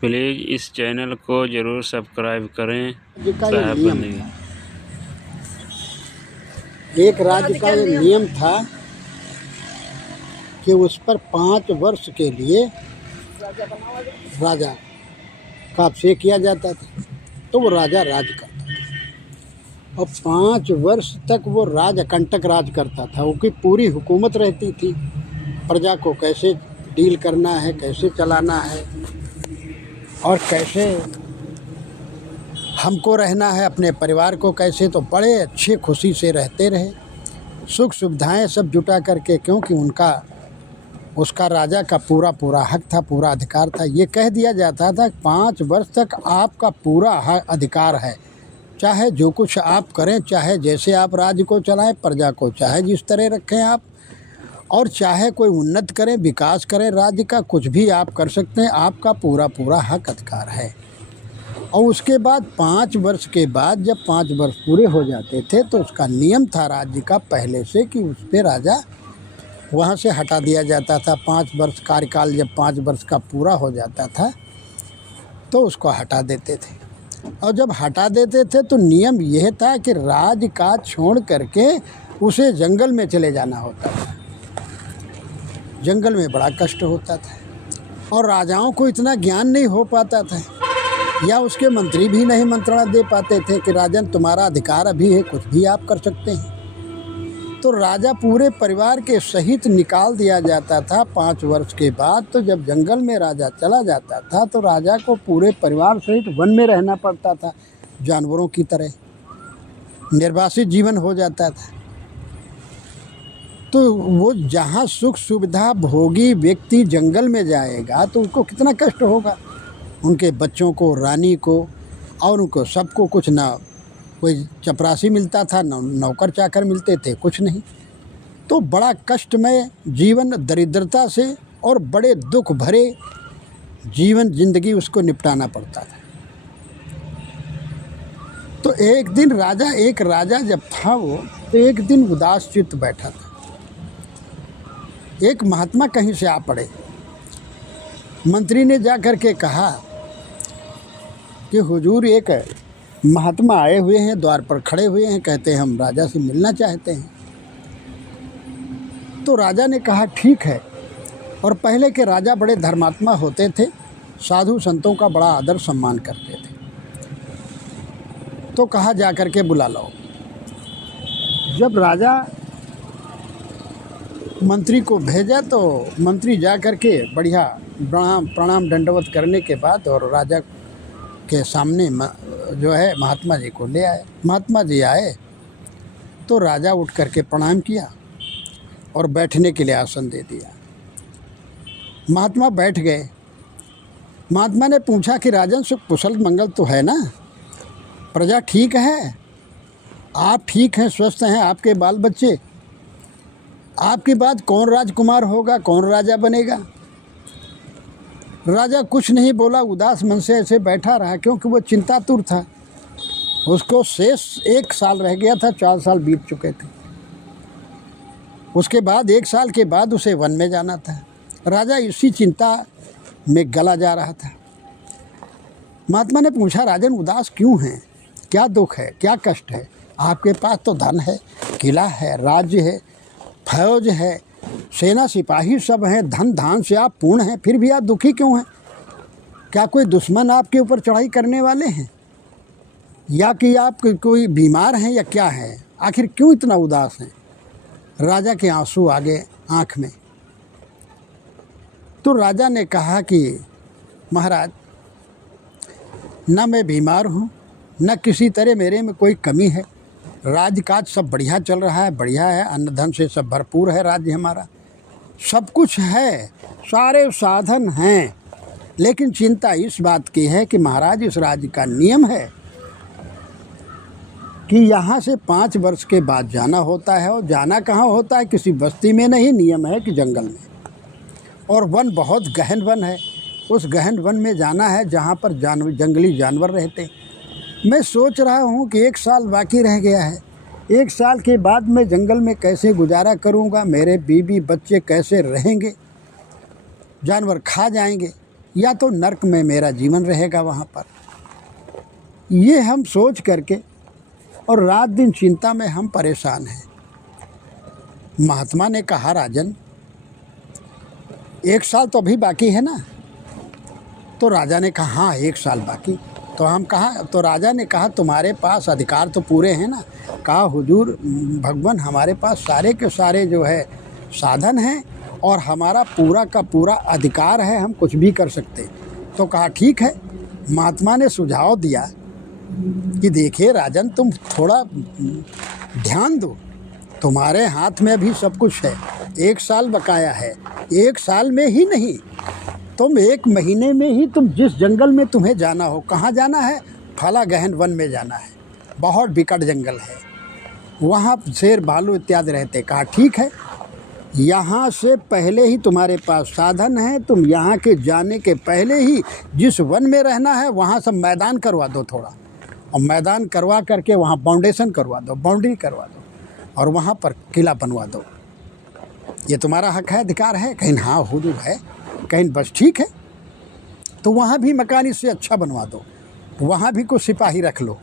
Please इस channel को ज़रूर सब्सक्राइब करें। का ये साहब नियम बनेंगे। एक राज्य का ये नियम था कि उस पर 5 वर्ष के लिए राजा का अभिषेक किया जाता था, तो वो राजा राज करता था और 5 वर्ष तक वो अकंटक राज करता था। उसकी पूरी हुकूमत रहती थी, प्रजा को कैसे डील करना है, कैसे चलाना है और कैसे हमको रहना है, अपने परिवार को कैसे। तो बड़े अच्छे खुशी से रहते रहे, सुख सुविधाएं सब जुटा करके, क्योंकि उसका राजा का पूरा हक था, पूरा अधिकार था। ये कह दिया जाता था 5 वर्ष तक आपका पूरा अधिकार है, चाहे जो कुछ आप करें, चाहे जैसे आप राज्य को चलाएं, प्रजा को चाहे जिस तरह रखें आप, और चाहे कोई उन्नत करें, विकास करें राज्य का, कुछ भी आप कर सकते हैं, आपका पूरा हक अधिकार है। और उसके बाद 5 वर्ष के बाद जब 5 वर्ष पूरे हो जाते थे तो उसका नियम था राज्य का पहले से कि उस पर राजा वहाँ से हटा दिया जाता था। 5 वर्ष कार्यकाल जब 5 वर्ष का पूरा हो जाता था तो उसको हटा देते थे। और जब हटा देते थे तो नियम यह था कि राज्य का छोड़ करके उसे जंगल में चले जाना होता था। जंगल में बड़ा कष्ट होता था और राजाओं को इतना ज्ञान नहीं हो पाता था, या उसके मंत्री भी नहीं मंत्रणा दे पाते थे कि राजन तुम्हारा अधिकार अभी है, कुछ भी आप कर सकते हैं। तो राजा पूरे परिवार के सहित निकाल दिया जाता था 5 वर्ष के बाद। तो जब जंगल में राजा चला जाता था तो राजा को पूरे परिवार सहित वन में रहना पड़ता था, जानवरों की तरह निर्वासित जीवन हो जाता था। तो वो जहाँ सुख सुविधा भोगी व्यक्ति जंगल में जाएगा तो उनको कितना कष्ट होगा, उनके बच्चों को, रानी को और उनको सबको कुछ ना कोई चपरासी मिलता था, न नौकर चाकर मिलते थे, कुछ नहीं। तो बड़ा कष्टमय जीवन, दरिद्रता से और बड़े दुख भरे जीवन जिंदगी उसको निपटाना पड़ता था। तो एक राजा जब था वो, तो एक दिन उदास चित्त बैठा था। एक महात्मा कहीं से आ पड़े। मंत्री ने जा कर के कहा कि हुजूर, एक महात्मा आए हुए हैं, द्वार पर खड़े हुए हैं, कहते हैं हम राजा से मिलना चाहते हैं। तो राजा ने कहा ठीक है। और पहले के राजा बड़े धर्मात्मा होते थे, साधु संतों का बड़ा आदर सम्मान करते थे। तो कहा जा कर के बुला लो। जब राजा मंत्री को भेजा तो मंत्री जा कर के बढ़िया प्रणाम दंडवत करने के बाद और राजा के सामने जो है महात्मा जी को ले आए। महात्मा जी आए तो राजा उठ करके प्रणाम किया और बैठने के लिए आसन दे दिया। महात्मा बैठ गए। महात्मा ने पूछा कि राजन, सुख कुशल मंगल तो है ना, प्रजा ठीक है, आप ठीक हैं, स्वस्थ हैं, आपके बाल बच्चे, आपके बाद कौन राजकुमार होगा, कौन राजा बनेगा। राजा कुछ नहीं बोला, उदास मन से ऐसे बैठा रहा, क्योंकि वो चिंतातुर था। उसको शेष 1 साल रह गया था, 4 साल बीत चुके थे। उसके बाद 1 साल के बाद उसे वन में जाना था। राजा इसी चिंता में गला जा रहा था। महात्मा ने पूछा, राजन उदास क्यों हैं, क्या दुख है, क्या कष्ट है? आपके पास तो धन है, किला है, राज्य है, फौज है, सेना सिपाही सब हैं, धन धान से आप पूर्ण हैं, फिर भी आप दुखी क्यों हैं? क्या कोई दुश्मन आपके ऊपर चढ़ाई करने वाले हैं, या कि आप कोई बीमार हैं, या क्या है? आखिर क्यों इतना उदास हैं? राजा के आंसू आ गए आँख में। तो राजा ने कहा कि महाराज, न मैं बीमार हूँ, न किसी तरह मेरे में कोई कमी है, राजकाज सब बढ़िया चल रहा है, बढ़िया है, अन्न धन से सब भरपूर है राज्य हमारा, सब कुछ है, सारे साधन हैं। लेकिन चिंता इस बात की है कि महाराज, इस राज्य का नियम है कि यहाँ से 5 वर्ष के बाद जाना होता है। और जाना कहाँ होता है? किसी बस्ती में नहीं, नियम है कि जंगल में। और वन बहुत गहन वन है, उस गहन वन में जाना है जहाँ पर जंगली जानवर रहते। मैं सोच रहा हूँ कि 1 साल बाकी रह गया है, 1 साल के बाद मैं जंगल में कैसे गुजारा करूँगा, मेरे बीवी बच्चे कैसे रहेंगे, जानवर खा जाएंगे, या तो नर्क में मेरा जीवन रहेगा वहाँ पर। ये हम सोच करके और रात दिन चिंता में हम परेशान हैं। महात्मा ने कहा, राजन 1 साल तो अभी बाकी है ना? तो राजा ने कहा, हाँ 1 साल बाकी। तो राजा ने कहा, तुम्हारे पास अधिकार तो पूरे हैं ना? कहा, हुजूर भगवान हमारे पास सारे के सारे जो है साधन हैं और हमारा पूरा का पूरा अधिकार है, हम कुछ भी कर सकते। तो कहा ठीक है। महात्मा ने सुझाव दिया कि देखिए राजन, तुम थोड़ा ध्यान दो, तुम्हारे हाथ में अभी सब कुछ है, 1 साल बकाया है। 1 साल में ही नहीं, तुम 1 महीने में ही तुम जिस जंगल में तुम्हें जाना हो, कहाँ जाना है? फला गहन वन में जाना है, बहुत विकट जंगल है, वहाँ शेर भालू इत्यादि रहते। कहा ठीक है, यहाँ से पहले ही तुम्हारे पास साधन है, तुम यहाँ के जाने के पहले ही जिस वन में रहना है वहाँ सब मैदान करवा दो थोड़ा, और मैदान करवा करके वहाँ फाउंडेशन करवा दो, बाउंड्री करवा दो और वहाँ पर किला बनवा दो। ये तुम्हारा हक है, अधिकार है। कहीं हाँ हुजूर है, कहीं बस ठीक है। तो वहाँ भी मकान इससे अच्छा बनवा दो, वहाँ भी कुछ सिपाही रख लो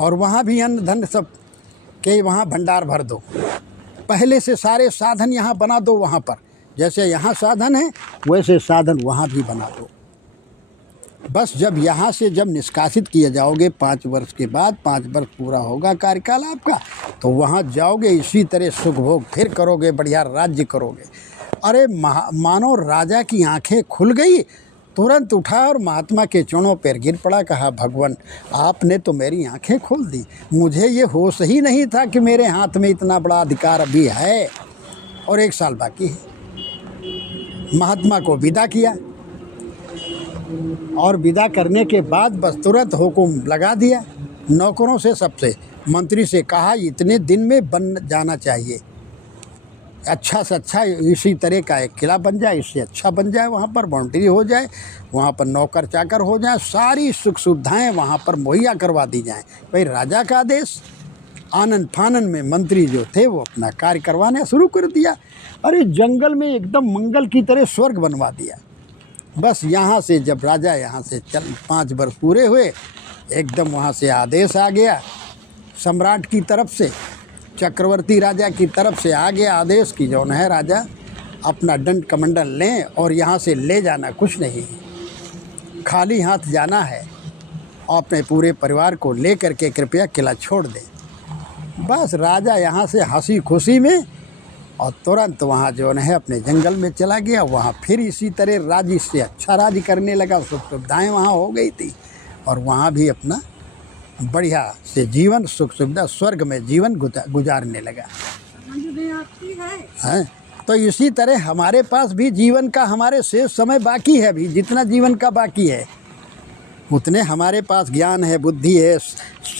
और वहाँ भी अन्न धन सब के वहाँ भंडार भर दो। पहले से सारे साधन यहाँ बना दो वहाँ पर, जैसे यहाँ साधन है वैसे साधन वहाँ भी बना दो। बस जब यहाँ से जब निष्कासित किए जाओगे 5 वर्ष के बाद, 5 वर्ष पूरा होगा कार्यकाल आपका, तो वहाँ जाओगे इसी तरह सुख भोग फिर करोगे, बढ़िया राज्य करोगे। अरे मानो राजा की आंखें खुल गई, तुरंत उठा और महात्मा के चरणों पर गिर पड़ा। कहा, भगवान आपने तो मेरी आंखें खोल दी, मुझे ये होश ही नहीं था कि मेरे हाथ में इतना बड़ा अधिकार अभी है और 1 साल बाकी है। महात्मा को विदा किया और विदा करने के बाद बस तुरंत हुक्म लगा दिया नौकरों से, सबसे मंत्री से कहा, इतने दिन में बन जाना चाहिए, अच्छा से अच्छा इसी तरह का एक किला बन जाए, इससे अच्छा बन जाए, वहाँ पर बाउंड्री हो जाए, वहाँ पर नौकर चाकर हो जाए, सारी सुख सुविधाएं वहाँ पर मुहैया करवा दी जाएं। भाई राजा का आदेश। आनंद फानन में मंत्री जो थे वो अपना कार्य करवाना शुरू कर दिया। अरे जंगल में एकदम मंगल की तरह स्वर्ग बनवा दिया। बस यहाँ से जब राजा यहाँ से 5 वर्ष पूरे हुए, एकदम वहाँ से आदेश आ गया सम्राट की तरफ से, चक्रवर्ती राजा की तरफ से आ गया आदेश कि जो है राजा अपना दंड कमंडल लें और यहाँ से ले जाना कुछ नहीं, खाली हाथ जाना है और अपने पूरे परिवार को ले करके कृपया किला छोड़ दें। बस राजा यहाँ से हंसी खुशी में और तुरंत वहाँ जो है अपने जंगल में चला गया। वहाँ फिर इसी तरह राज्य से अच्छा राज्य करने लगा, सुख सुविधाएँ वहाँ हो गई थी और वहाँ भी अपना बढ़िया से जीवन सुख सुविधा स्वर्ग में जीवन गुजारने लगा है। तो इसी तरह हमारे पास भी जीवन का हमारे शेष समय बाकी है, अभी जितना जीवन का बाकी है उतने हमारे पास ज्ञान है, बुद्धि है,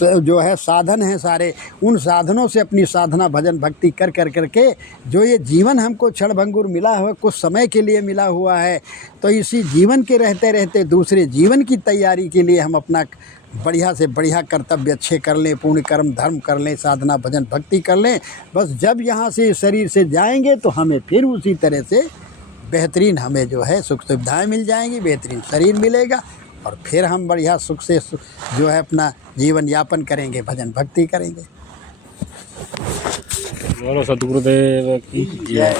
जो है साधन है सारे, उन साधनों से अपनी साधना भजन भक्ति कर कर करके जो ये जीवन हमको क्षणभंगुर मिला हुआ, कुछ समय के लिए मिला हुआ है, तो इसी जीवन के रहते रहते दूसरे जीवन की तैयारी के लिए हम अपना बढ़िया से बढ़िया कर्तव्य अच्छे कर लें, पुण्य कर्म धर्म कर लें, साधना भजन भक्ति कर लें। बस जब यहाँ से शरीर से जाएंगे तो हमें फिर उसी तरह से बेहतरीन हमें जो है सुख सुविधाएँ मिल जाएंगी, बेहतरीन शरीर मिलेगा और फिर हम बढ़िया सुख से जो है अपना जीवन यापन करेंगे, भजन भक्ति करेंगे। बोलो सतगुरुदेव की जय।